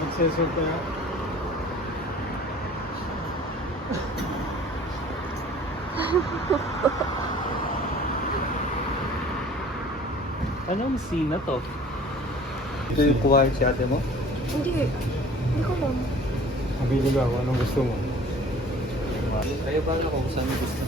nagsesulta. Anong scene na to? Ito yung kuha si ate mo? Hindi. Hindi ko alam. Mabili ba ako? Anong gusto mo? Kaya ba ako kung saan mo gusto?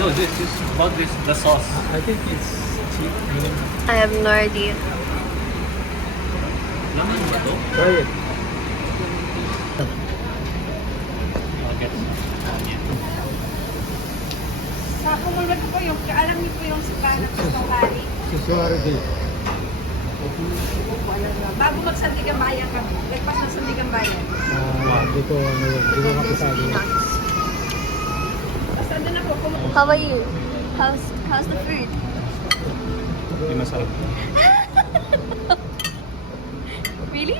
No, this is about this the sauce. I think it's cheap. I have no idea. Laman ba to? Try it. Okay. Sa kumulad po yung, alam niyo po yung sukana ng kari. Susuardi. Bago magsandigang bayan ka, lagpas ng sandigang bayan. Dito, ano yun. Dito kapitali. Basta doon na po, How about you? How's the food? Hindi masarap. Really?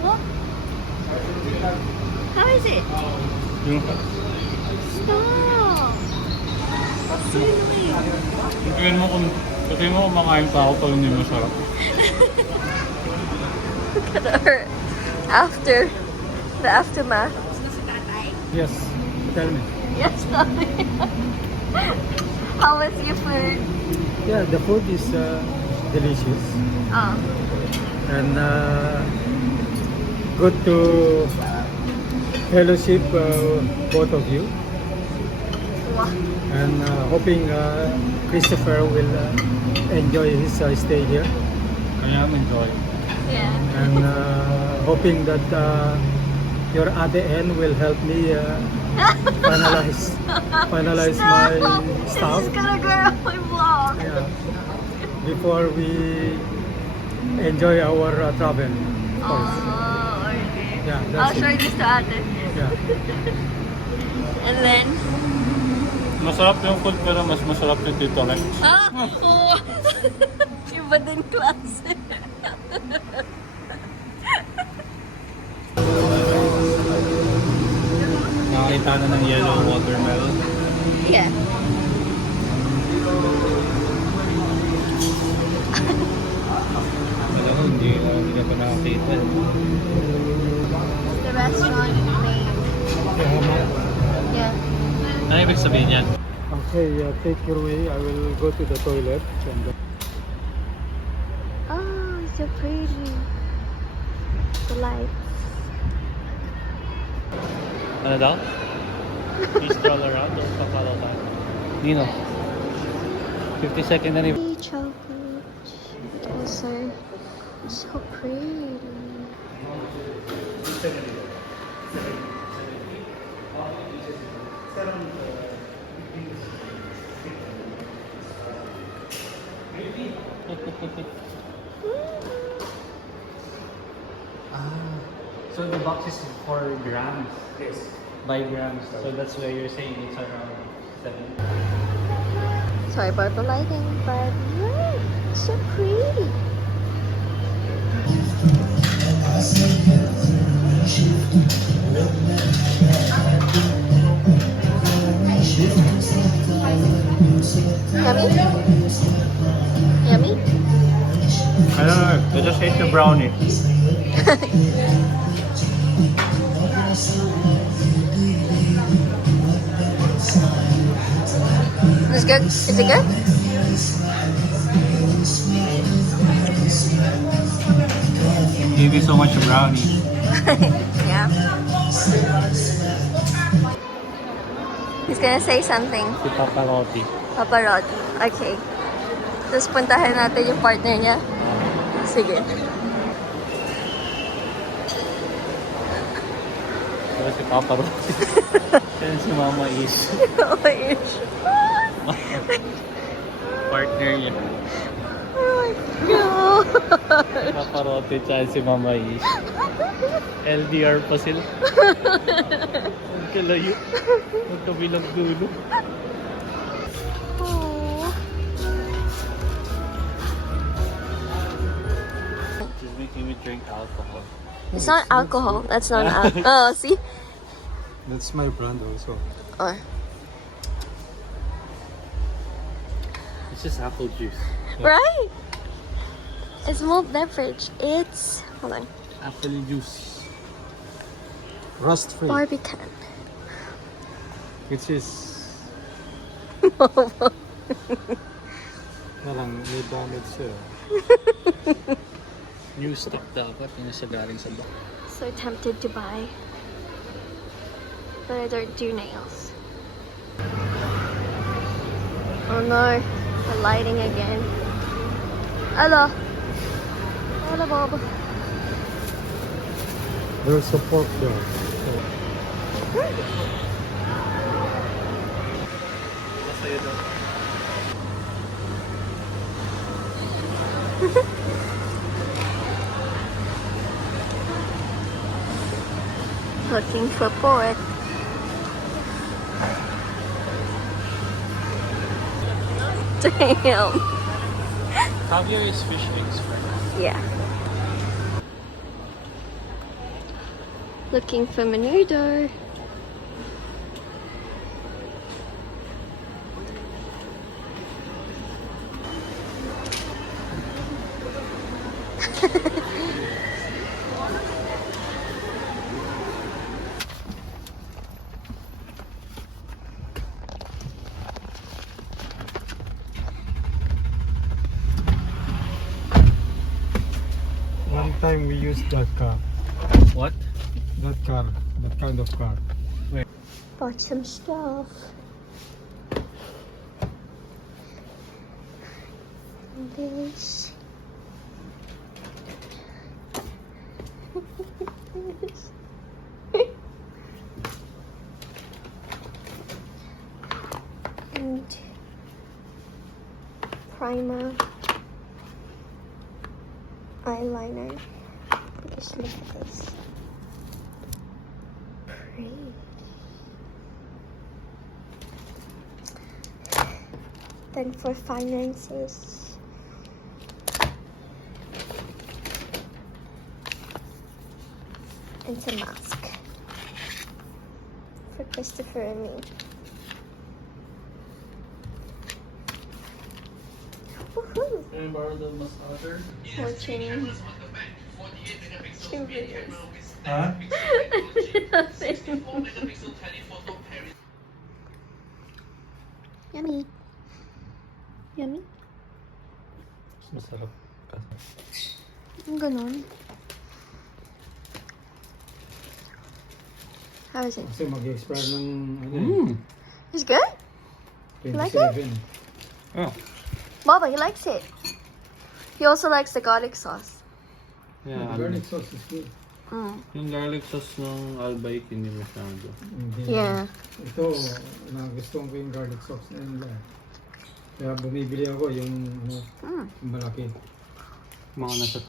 What? How is it? Yung Stop! That's so annoying. Tingin mo kumakain pa ako pag hindi masarap. Look at her. After. The aftermath. gusto si tatay. Yes. Tell me. Yes, mommy. How was your food? Yeah, the food is delicious. Oh. And good to fellowship both of you. Wow. And hoping Christopher will enjoy his stay here. Kaya I'm enjoy. Yeah. And hoping that your ADN will help me finalize my stuff. This is gonna go on my vlog. Yeah. Before we enjoy our travel. Of course. Oh, okay. Yeah, I'll that's show it. this to Ate. Yeah. And then... Masarap yung food pero mas masarap yung Tito Rex. Ah! Oh! Iba din klase. Nakakita na ng yellow watermelon. Yeah. Alam mo, hindi na pa nakakita. The restaurant name. Yeah. Ano ibig sabihin yan? Okay, take your way. I will go to the toilet. And, Oh, it's so pretty. The lights. Ano daw? Please stroll around or papalaw tayo? Nino? 50-second anniversary. Chocolate. Also, so pretty. So the box is for grams? Yes. By grams. So that's why you're saying it's around 7. Sorry about the lighting, but look, so pretty. Yummy? Yummy? I don't know. I just ate the brownie. Is it good? Is it good? Thank you so much brownie. Yeah. He's gonna say something. Si Papa Roti. Paparotti. Okay. Tapos puntahan natin yung partner niya. Sige. Pero si Papa Roti. Yan si Mama Is. Partner niya. Oh my God. Si Papa Roti tsaka si Mama Is. LDR pa sila. Magkalayo. Magkabilang dulo. It's not alcohol. That's not alcohol. Oh, see? That's my brand also. Oh. It's just apple juice. Right? It's malt beverage. It's, hold on, Apple juice. Rust free. Barbican. Which is parang may damage siya. New stock dapat yung nasa galing sa box. So tempted to buy. But I don't do nails. Oh no, the lighting again. Hello. Hello, Bob. There's a pork there. Masaya daw. Looking for pork. Damn. Javier is fish eggs, right? Yeah. Looking for menudo. One time we used that car. What? That kind of car. Bought some stuff. This. And primer, eyeliner. Just look at this. Pretty. Then for finances, and a mask for Christopher and me. Woohoo! Can I borrow the massager? Watching 2 videos. Huh? Yummy. Yummy? Masarap. Ang ganon. How is it? Kasi mag-expire ng It's good? Like it? 27. Oh. Baba, he likes it. He also likes the garlic sauce. Yeah. Garlic sauce is good. Yung garlic sauce ng Albaik hindi masyado. Hindi. Yeah. Ito, nagustuhan ko yung garlic sauce na nila. Kaya bumibili ako yung ano, yung malaki. Mga nasa